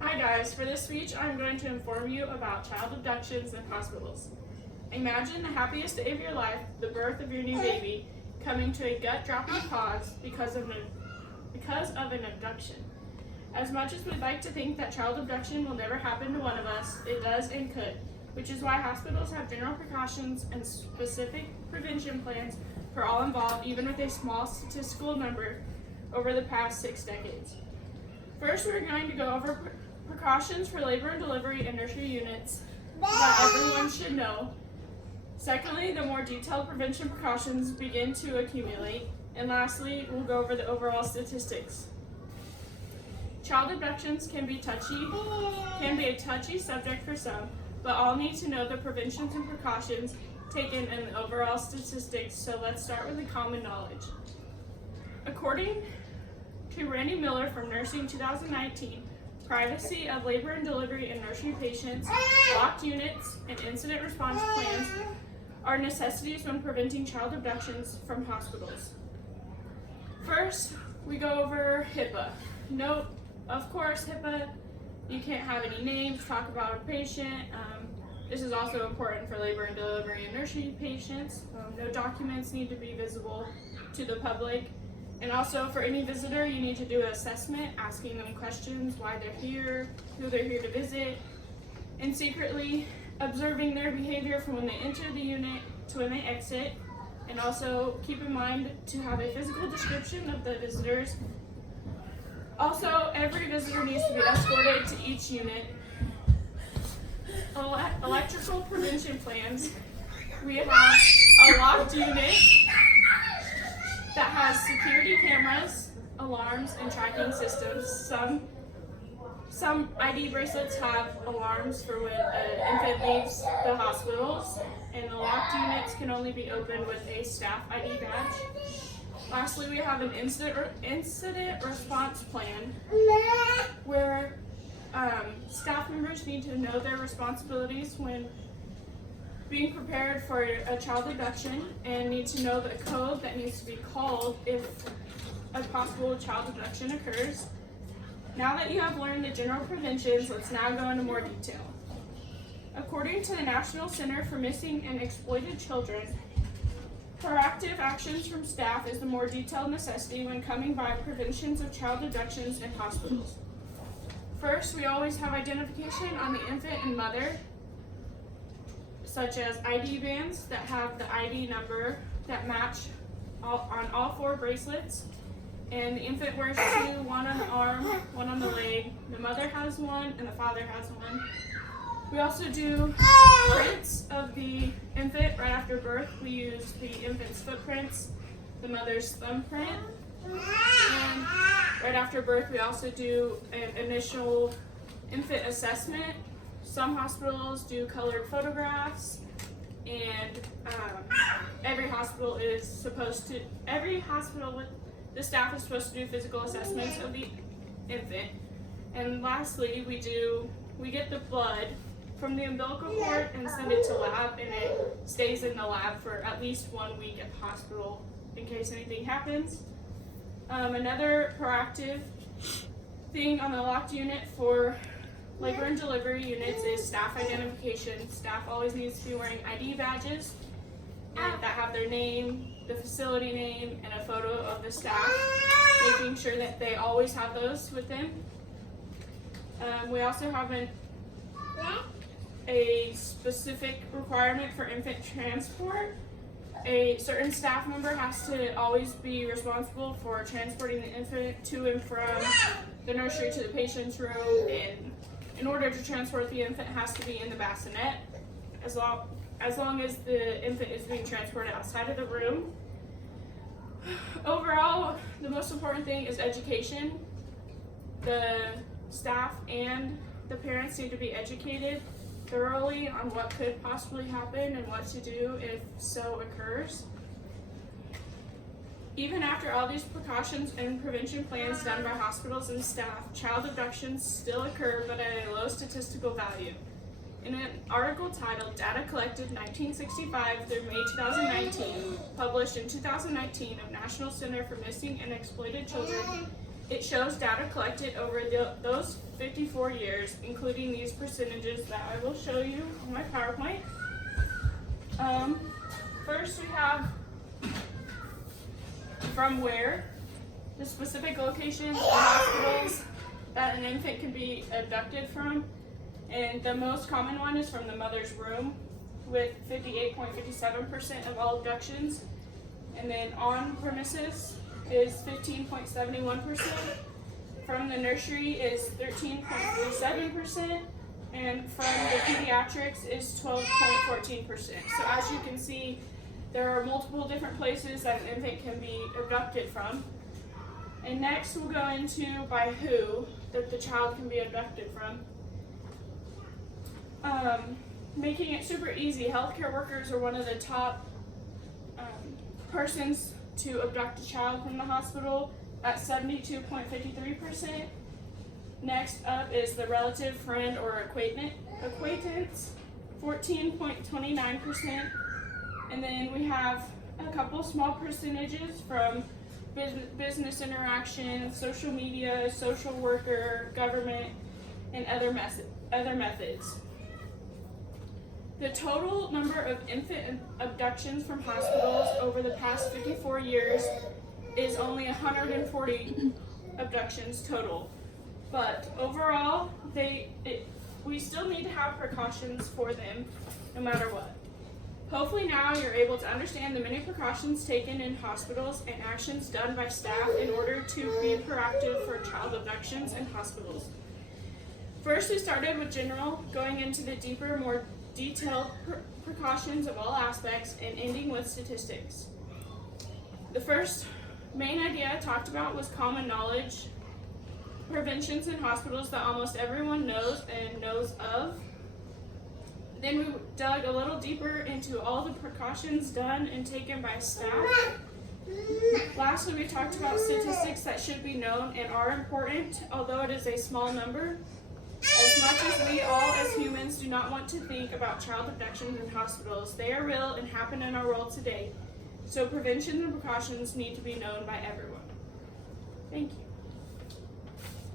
Hi guys, for this speech I'm going to inform you about child abductions in hospitals. Imagine the happiest day of your life, the birth of your new baby, coming to a gut-dropping pause because of an abduction. As much as we'd like to think that child abduction will never happen to one of us, it does and could, which is why hospitals have general precautions and specific prevention plans for all involved, even with a small statistical number over the past 6 decades. First, we're going to go over precautions for labor and delivery and nursery units that everyone should know. Secondly, the more detailed prevention precautions begin to accumulate. And lastly, we'll go over the overall statistics. Child abductions can be a touchy subject for some, but all need to know the preventions and precautions taken in the overall statistics, so let's start with the common knowledge. According to Randy Miller from Nursing 2019, privacy of labor and delivery and nursery patients, locked units, and incident response plans are necessities when preventing child abductions from hospitals. First, we go over HIPAA. Note, of course, HIPAA, you can't have any names, talk about a patient. This is also important for labor and delivery and nursery patients. No documents need to be visible to the public. And also for any visitor, you need to do an assessment, asking them questions, why they're here, who they're here to visit, and secretly observing their behavior from when they enter the unit to when they exit. And also keep in mind to have a physical description of the visitors. Also, every visitor needs to be escorted to each unit. Electrical prevention plans. We have a locked unit that has security cameras, alarms, and tracking systems. Some ID bracelets have alarms for when an infant leaves the hospitals, and the locked units can only be opened with a staff ID badge. Lastly, we have an incident response plan where staff members need to know their responsibilities when being prepared for a child abduction and need to know the code that needs to be called if a possible child abduction occurs. Now that you have learned the general preventions, let's now go into more detail. According to the National Center for Missing and Exploited Children, proactive actions from staff is the more detailed necessity when coming by preventions of child abductions in hospitals. First, we always have identification on the infant and mother, such as ID bands that have the ID number that match on all 4 bracelets. And the infant wears 2, one on the arm, one on the leg. The mother has one and the father has one. We also do prints of the infant right after birth. We use the infant's footprints, the mother's thumbprint, and right after birth we also do an initial infant assessment. Some hospitals do colored photographs, and every hospital with the staff is supposed to do physical assessments of the infant. And lastly, we get the blood from the umbilical cord and send it to lab, and it stays in the lab for at least 1 week at the hospital in case anything happens. Another proactive thing on the locked unit for labor and delivery units is staff identification. Staff always needs to be wearing ID badges that have their name, the facility name, and a photo of the staff, making sure that they always have those with them. We also have a specific requirement for infant transport. A certain staff member has to always be responsible for transporting the infant to and from the nursery to the patient's room, and in order to transport the infant, it has to be in the bassinet as long as the infant is being transported outside of the room. Overall, the most important thing is education. The staff and the parents need to be educated thoroughly on what could possibly happen and what to do if so occurs. Even after all these precautions and prevention plans done by hospitals and staff, child abductions still occur, but at a low statistical value. In an article titled Data Collected 1965 through May 2019, published in 2019 of National Center for Missing and Exploited Children, it shows data collected over those 54 years, including these percentages that I will show you on my PowerPoint. First, we have from where, the specific locations or hospitals that an infant can be abducted from. And the most common one is from the mother's womb, with 58.57% of all abductions. And then on premises is 15.71%. From the nursery is 13.37%. And from the pediatrics is 12.14%. So as you can see, there are multiple different places that an infant can be abducted from. And next we'll go into by who that the child can be abducted from. Making it super easy, healthcare workers are one of the top persons to abduct a child from the hospital at 72.53%. Next up is the relative, friend, or acquaintance, 14.29%. And then we have a couple small percentages from business interaction, social media, social worker, government, and other methods. The total number of infant abductions from hospitals over the past 54 years is only 140 abductions total. But overall, we still need to have precautions for them no matter what. Hopefully now you're able to understand the many precautions taken in hospitals and actions done by staff in order to be proactive for child abductions in hospitals. First, we started with general, going into the deeper, more detailed precautions of all aspects, and ending with statistics. The first main idea I talked about was common knowledge, preventions in hospitals that almost everyone knows and knows of. Then we dug a little deeper into all the precautions done and taken by staff. Lastly, we talked about statistics that should be known and are important, although it is a small number. As much as we all as humans do not want to think about child abductions in hospitals, they are real and happen in our world today. So prevention and precautions need to be known by everyone. Thank you.